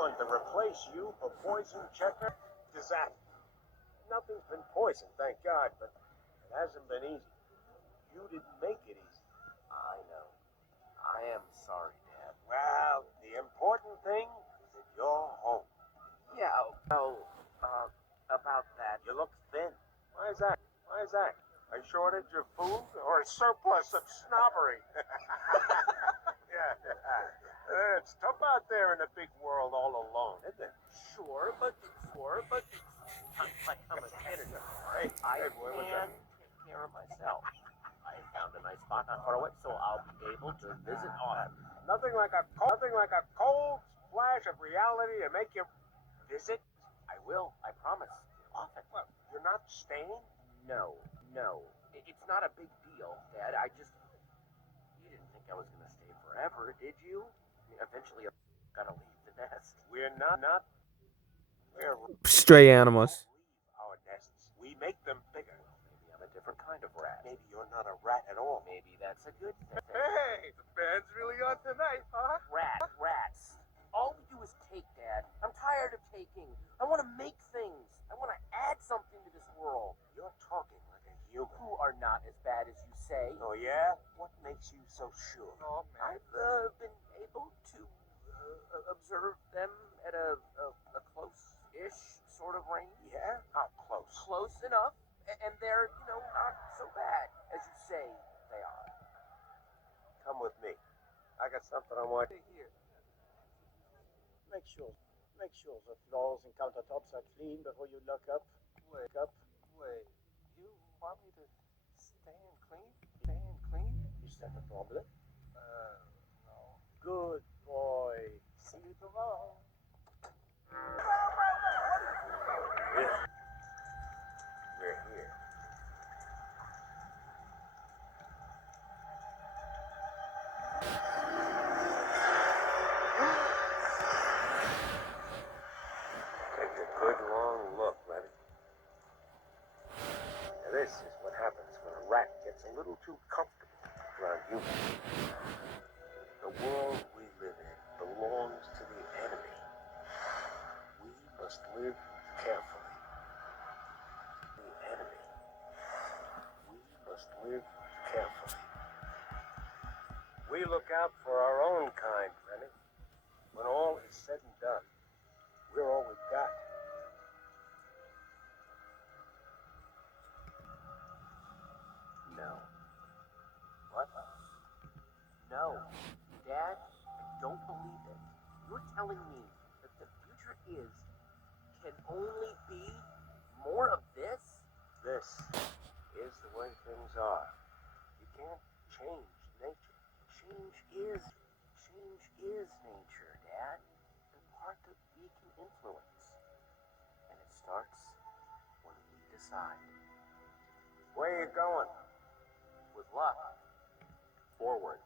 someone to replace you for poison checker? Disaster. Nothing's been poisoned, thank God, but it hasn't been easy. You didn't make it easy. I know. I am sorry, Dad. Well, the important thing is that you're home. Yeah, well, about that. You look thin. Why is that? Why is that? A shortage of food or a surplus of snobbery? Yeah. It's tough out there in the big world all alone, isn't it? Sure, but I'm a senator, right? I can take care of myself. I found a nice spot not far away, so I'll be able to visit often. Nothing like a cold splash of reality to make you visit. I will, I promise. Often. Well, you're not staying? No. It's not a big deal, Dad. You didn't think I was going to stay forever, did you? I mean, eventually I'm going to leave the nest. We're not. We're Stray animals. leave our nests. We make them bigger. Maybe I'm a different kind of rat. Maybe you're not a rat at all. Maybe that's a good thing. Hey, the band's really on tonight, huh? Rats. All we do is take, Dad. I'm tired of taking. I want to make things. I want to add something to this world. You're talking like a human. Who are not as bad as you say. Oh, yeah? What makes you so sure? Oh, man. I've been able to observe them at a close-ish sort of range. Yeah? How close? Close enough, and they're, not so bad as you say they are. Come with me. I got something I want you to hear. Make sure the floors and countertops are clean before you lock up. Wait. You want me to stay and clean? Is that a problem? No. Good boy. See you tomorrow. We're here. Take a good long look, Lenny. Now this is what happens when a rat gets a little too comfortable around humans. The world we live in belongs to the enemy. We must live carefully. The enemy. We must live carefully. We look out for our own kind, Rennie. When all is said and done, we're all we've got. No. What? No. Dad, I don't believe it. You're telling me that the future can only be more of this? This is the way things are. You can't change nature. Change is nature, Dad. The part that we can influence. And it starts when we decide. Where are you going? With luck, forward.